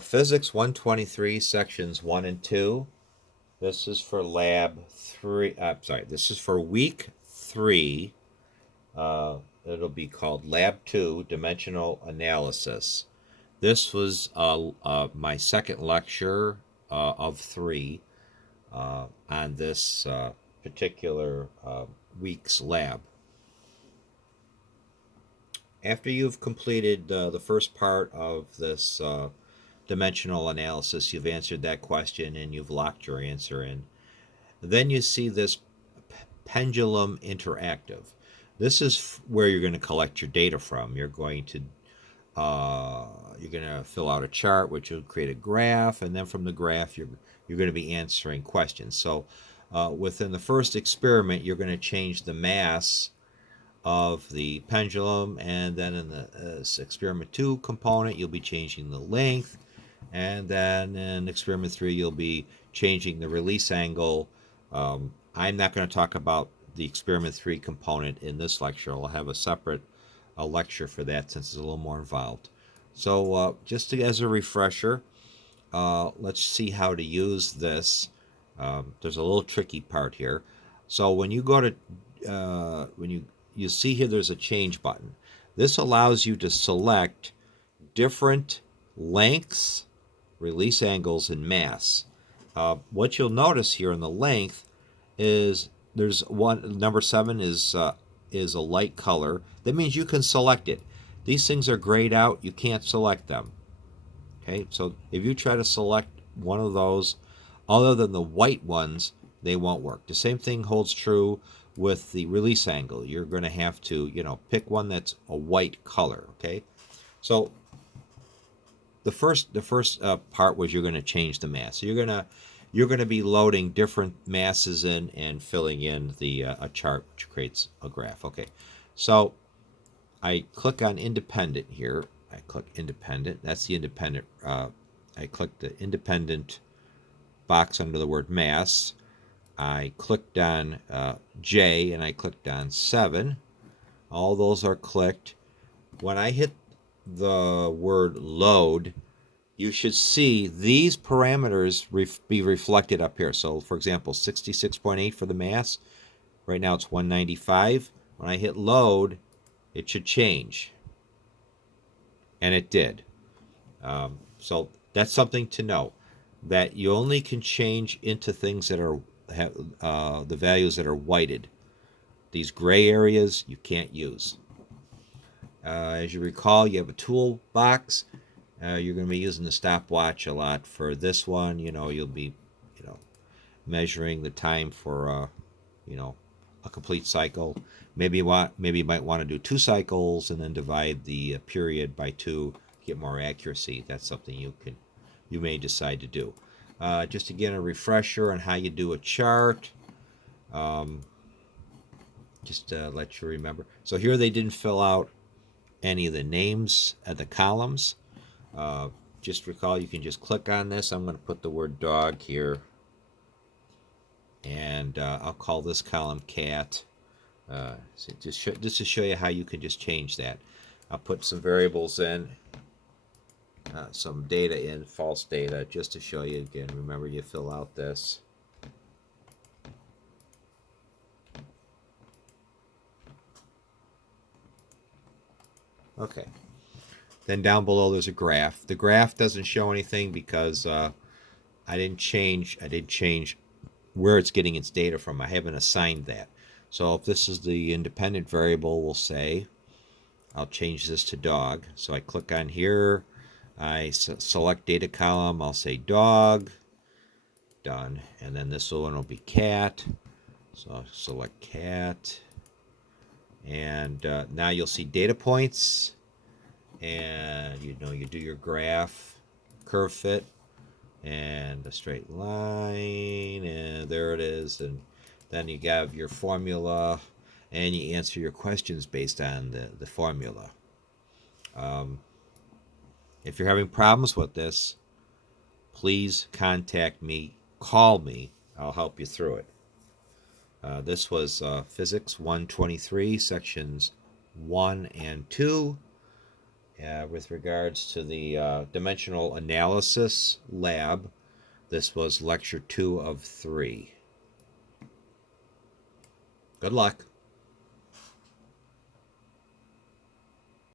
Physics 123, sections 1 and 2. This is for lab 3. Sorry, this is for week 3. It'll be called lab 2, dimensional analysis. This was my second lecture of 3 on this particular week's lab. After you've completed the first part of this dimensional analysis, you've answered that question and you've locked your answer in. Then you see this Pendulum Interactive. This is where you're going to collect your data from. You're going to fill out a chart, which will create a graph, and then from the graph, you're going to be answering questions. So, within the first experiment, you're going to change the mass of the pendulum, and then in the experiment 2 component, you'll be changing the length, and then in experiment 3, you'll be changing the release angle. I'm not going to talk about the experiment 3 component in this lecture. I'll have a separate lecture for that since it's a little more involved. So as a refresher, let's see how to use this. There's a little tricky part here. So when you go to you see here, there's a change button. This allows you to select different lengths, release angles, and mass. What you'll notice here in the length is there's one, number 7 is a light color. That means you can select it. These things are grayed out. You can't select them. Okay, so if you try to select one of those other than the white ones, they won't work. The same thing holds true with the release angle. You're going to have to, pick one that's a white color. Okay, so the first part was you're going to change the mass. So you're going to be loading different masses in and filling in the a chart, which creates a graph. Okay, so I click on independent here. I click independent. That's the independent. I click the independent box under the word mass. I clicked on J and I clicked on 7. All those are clicked. When I hit the word load, you should see these parameters be reflected up here. So, for example, 66.8 for the mass. Right now it's 195. When I hit load, it should change. And it did. So that's something to know, that you only can change into things that are the values that are whited. These gray areas you can't use. As you recall, you have a toolbox. You're going to be using the stopwatch a lot for this one. You'll be, measuring the time for, a complete cycle. Maybe you might want to do 2 cycles and then divide the period by 2 to get more accuracy. That's something you may decide to do. Just again, a refresher on how you do a chart. Just to let you remember. So here they didn't fill out any of the names of the columns. Just recall, you can just click on this. I'm going to put the word dog here, and I'll call this column cat. So just to show you how you can just change that. I'll put some variables in, some data in, false data, just to show you again. Remember, you fill out this. Okay. Then down below there's a graph. The graph doesn't show anything because I didn't change where it's getting its data from. I haven't assigned that. So if this is the independent variable, we'll say I'll change this to dog. So I click on here. I select data column. I'll say dog. Done. And then this one will be cat. So I'll select cat. And now you'll see data points. And you do your graph, curve fit, and a straight line, and there it is. And then you have your formula, and you answer your questions based on the formula. If you're having problems with this, please contact me, call me, I'll help you through it. This was Physics 123, sections 1 and 2. with regards to the dimensional analysis lab. This was lecture 2 of 3. Good luck.